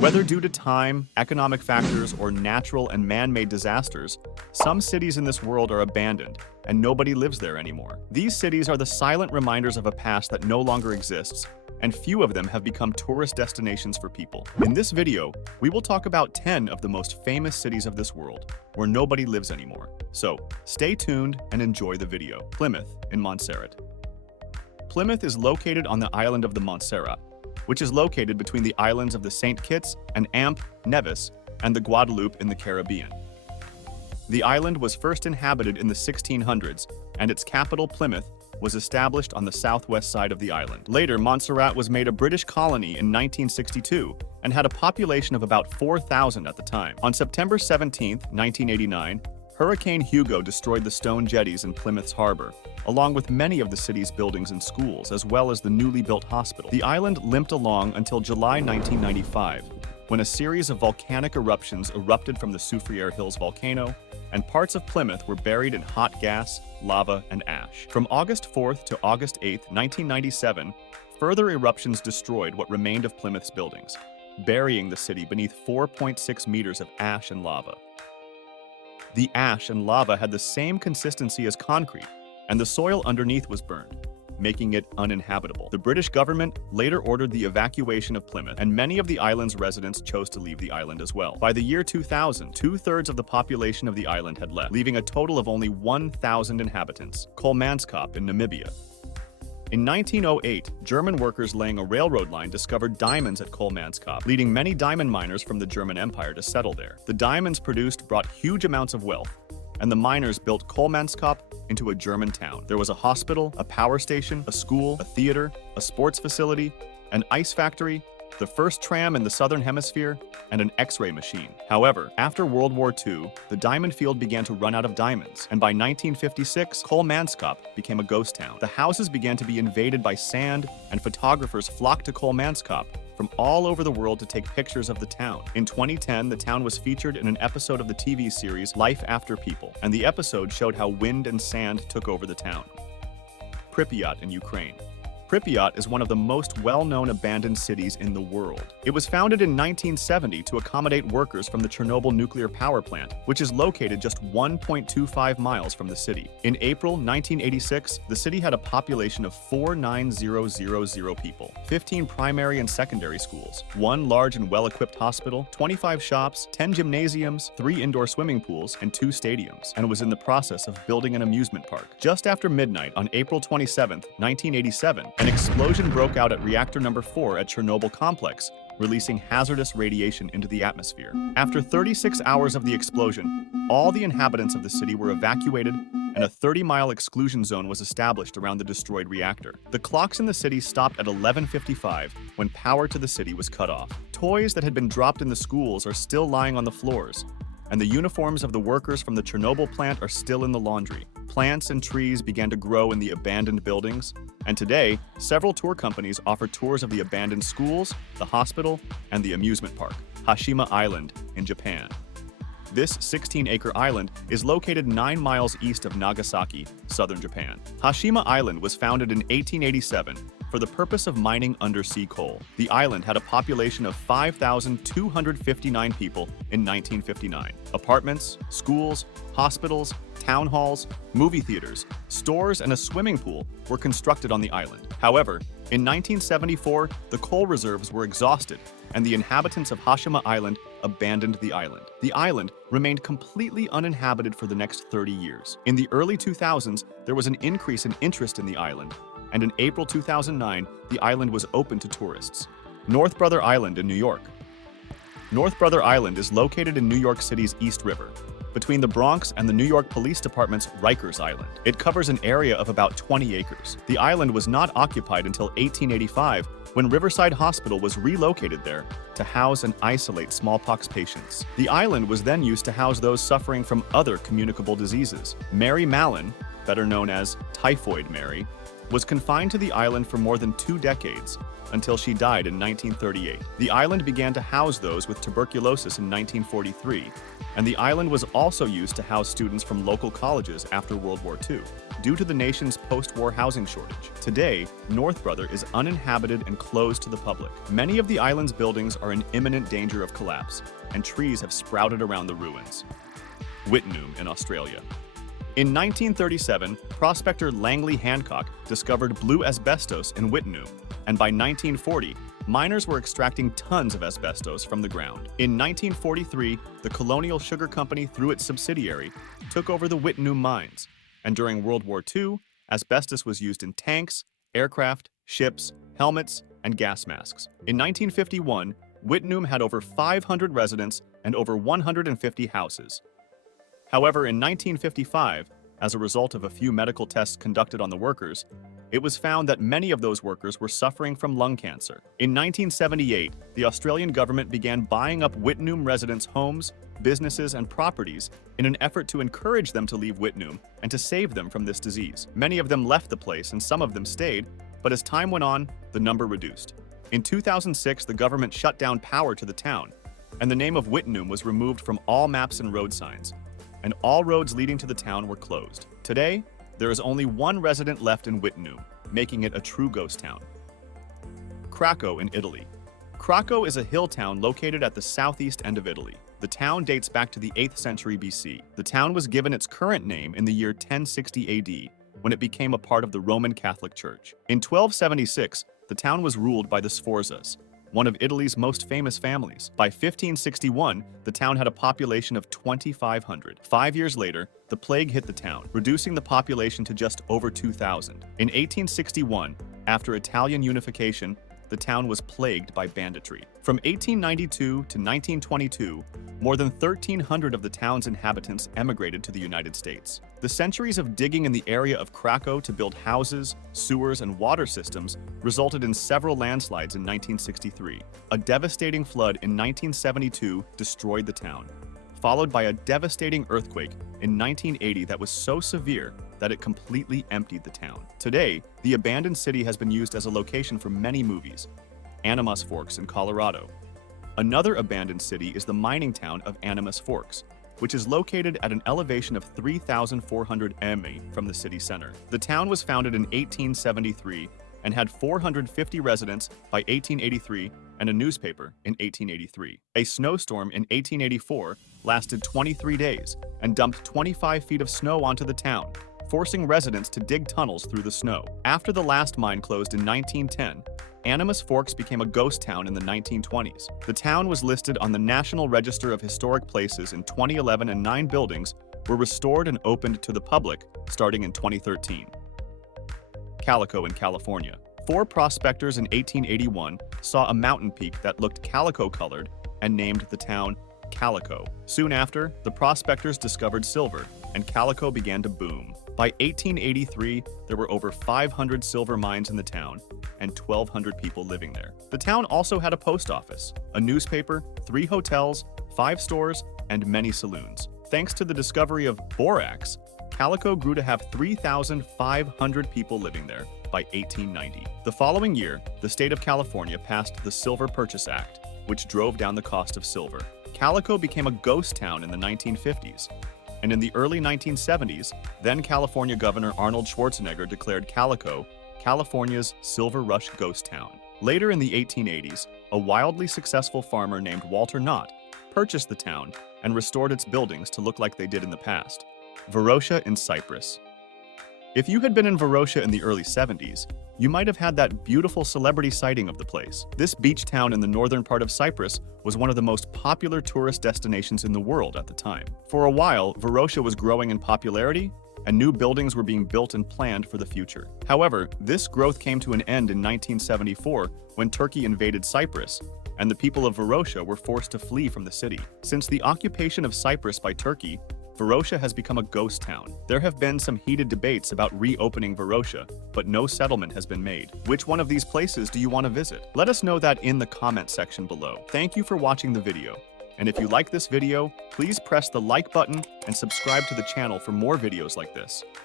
Whether due to time, economic factors, or natural and man-made disasters, some cities in this world are abandoned, and nobody lives there anymore. These cities are the silent reminders of a past that no longer exists, and few of them have become tourist destinations for people. In this video, we will talk about 10 of the most famous cities of this world, where nobody lives anymore. So, stay tuned and enjoy the video. Plymouth in Montserrat. Plymouth is located on the island of the Montserrat, which is located between the islands of the St. Kitts and Nevis and the Guadeloupe in the Caribbean. The island was first inhabited in the 1600s, and its capital, Plymouth, was established on the southwest side of the island. Later, Montserrat was made a British colony in 1962 and had a population of about 4,000 at the time. On September 17, 1989, Hurricane Hugo destroyed the stone jetties in Plymouth's harbor, along with many of the city's buildings and schools, as well as the newly built hospital. The island limped along until July 1995, when a series of volcanic eruptions erupted from the Soufriere Hills volcano, and parts of Plymouth were buried in hot gas, lava, and ash. From August 4th to August 8th, 1997, further eruptions destroyed what remained of Plymouth's buildings, burying the city beneath 4.6 meters of ash and lava. The ash and lava had the same consistency as concrete, and the soil underneath was burned, making it uninhabitable. The British government later ordered the evacuation of Plymouth, and many of the island's residents chose to leave the island as well. By the year 2000, 2/3 of the population of the island had left, leaving a total of only 1,000 inhabitants. Kolmanskop in Namibia. In 1908, German workers laying a railroad line discovered diamonds at Kolmanskop, leading many diamond miners from the German Empire to settle there. The diamonds produced brought huge amounts of wealth, and the miners built Kolmanskop into a German town. There was a hospital, a power station, a school, a theater, a sports facility, an ice factory, the first tram in the southern hemisphere, and an X-ray machine. However, after World War II, the diamond field began to run out of diamonds, and by 1956, Kolmanskop became a ghost town. The houses began to be invaded by sand, and photographers flocked to Kolmanskop from all over the world to take pictures of the town. In 2010, the town was featured in an episode of the TV series Life After People, and the episode showed how wind and sand took over the town. Pripyat in Ukraine. Pripyat is one of the most well-known abandoned cities in the world. It was founded in 1970 to accommodate workers from the Chernobyl nuclear power plant, which is located just 1.25 miles from the city. In April 1986, the city had a population of 4,900 people, 15 primary and secondary schools, 1 large and well-equipped hospital, 25 shops, 10 gymnasiums, 3 indoor swimming pools, and 2 stadiums, and was in the process of building an amusement park. Just after midnight on April 27, 1987, an explosion broke out at reactor number 4 at Chernobyl complex, releasing hazardous radiation into the atmosphere. After 36 hours of the explosion, all the inhabitants of the city were evacuated, and a 30-mile exclusion zone was established around the destroyed reactor. The clocks in the city stopped at 11:55 when power to the city was cut off. Toys that had been dropped in the schools are still lying on the floors, and the uniforms of the workers from the Chernobyl plant are still in the laundry. Plants and trees began to grow in the abandoned buildings, and today, several tour companies offer tours of the abandoned schools, the hospital, and the amusement park. Hashima Island in Japan. This 16-acre island is located 9 miles east of Nagasaki, southern Japan. Hashima Island was founded in 1887 for the purpose of mining undersea coal. The island had a population of 5,259 people in 1959. Apartments, schools, hospitals, town halls, movie theaters, stores, and a swimming pool were constructed on the island. However, in 1974, the coal reserves were exhausted, and the inhabitants of Hashima Island abandoned the island. The island remained completely uninhabited for the next 30 years. In the early 2000s, there was an increase in interest in the island, and in April 2009, the island was open to tourists. North Brother Island in New York. North Brother Island is located in New York City's East River, between the Bronx and the New York Police Department's Rikers Island. It covers an area of about 20 acres. The island was not occupied until 1885, when Riverside Hospital was relocated there to house and isolate smallpox patients. The island was then used to house those suffering from other communicable diseases. Mary Mallon, better known as Typhoid Mary, was confined to the island for more than 2 decades, until she died in 1938. The island began to house those with tuberculosis in 1943, and the island was also used to house students from local colleges after World War II, due to the nation's post-war housing shortage. Today, North Brother is uninhabited and closed to the public. Many of the island's buildings are in imminent danger of collapse, and trees have sprouted around the ruins. Wittenoom in Australia. In 1937, prospector Langley Hancock discovered blue asbestos in Wittenoom, and by 1940, miners were extracting tons of asbestos from the ground. In 1943, the Colonial Sugar Company, through its subsidiary, took over the Wittenoom mines, and during World War II, asbestos was used in tanks, aircraft, ships, helmets, and gas masks. In 1951, Wittenoom had over 500 residents and over 150 houses. However, in 1955, as a result of a few medical tests conducted on the workers, it was found that many of those workers were suffering from lung cancer. In 1978, the Australian government began buying up Wittenoom residents' homes, businesses, and properties in an effort to encourage them to leave Wittenoom and to save them from this disease. Many of them left the place and some of them stayed, but as time went on, the number reduced. In 2006, the government shut down power to the town, and the name of Wittenoom was removed from all maps and road signs, and all roads leading to the town were closed. Today, there is only one resident left in Wittenoom, making it a true ghost town. Craco in Italy. Craco is a hill town located at the southeast end of Italy. The town dates back to the 8th century BC. The town was given its current name in the year 1060 AD, when it became a part of the Roman Catholic Church. In 1276, the town was ruled by the Sforzas, one of Italy's most famous families. By 1561, the town had a population of 2,500. 5 years later, the plague hit the town, reducing the population to just over 2,000. In 1861, after Italian unification, the town was plagued by banditry. From 1892 to 1922, more than 1,300 of the town's inhabitants emigrated to the United States. The centuries of digging in the area of Craco to build houses, sewers, and water systems resulted in several landslides in 1963. A devastating flood in 1972 destroyed the town, followed by a devastating earthquake in 1980 that was so severe that it completely emptied the town. Today, the abandoned city has been used as a location for many movies. Animas Forks in Colorado. Another abandoned city is the mining town of Animas Forks, which is located at an elevation of 3,400 m from the city center. The town was founded in 1873 and had 450 residents by 1883 and a newspaper in 1883. A snowstorm in 1884 lasted 23 days and dumped 25 feet of snow onto the town, forcing residents to dig tunnels through the snow. After the last mine closed in 1910, Animas Forks became a ghost town in the 1920s. The town was listed on the National Register of Historic Places in 2011, and 9 buildings were restored and opened to the public starting in 2013. Calico in California. 4 prospectors in 1881 saw a mountain peak that looked calico-colored and named the town Calico. Soon after, the prospectors discovered silver, and Calico began to boom. By 1883, there were over 500 silver mines in the town and 1,200 people living there. The town also had a post office, a newspaper, 3 hotels, 5 stores, and many saloons. Thanks to the discovery of borax, Calico grew to have 3,500 people living there by 1890. The following year, the state of California passed the Silver Purchase Act, which drove down the cost of silver. Calico became a ghost town in the 1950s, and in the early 1970s, then California Governor Arnold Schwarzenegger declared Calico California's Silver Rush ghost town. Later in the 1880s, a wildly successful farmer named Walter Knott purchased the town and restored its buildings to look like they did in the past. Varosha in Cyprus. If you had been in Varosha in the early 70s, you might have had that beautiful celebrity sighting of the place. This beach town in the northern part of Cyprus was one of the most popular tourist destinations in the world at the time. For a while, Varosha was growing in popularity, and new buildings were being built and planned for the future. However, this growth came to an end in 1974 when Turkey invaded Cyprus, and the people of Varosha were forced to flee from the city. Since the occupation of Cyprus by Turkey, Varosha has become a ghost town. There have been some heated debates about reopening Varosha, but no settlement has been made. Which one of these places do you want to visit? Let us know that in the comment section below. Thank you for watching the video. And if you like this video, please press the like button and subscribe to the channel for more videos like this.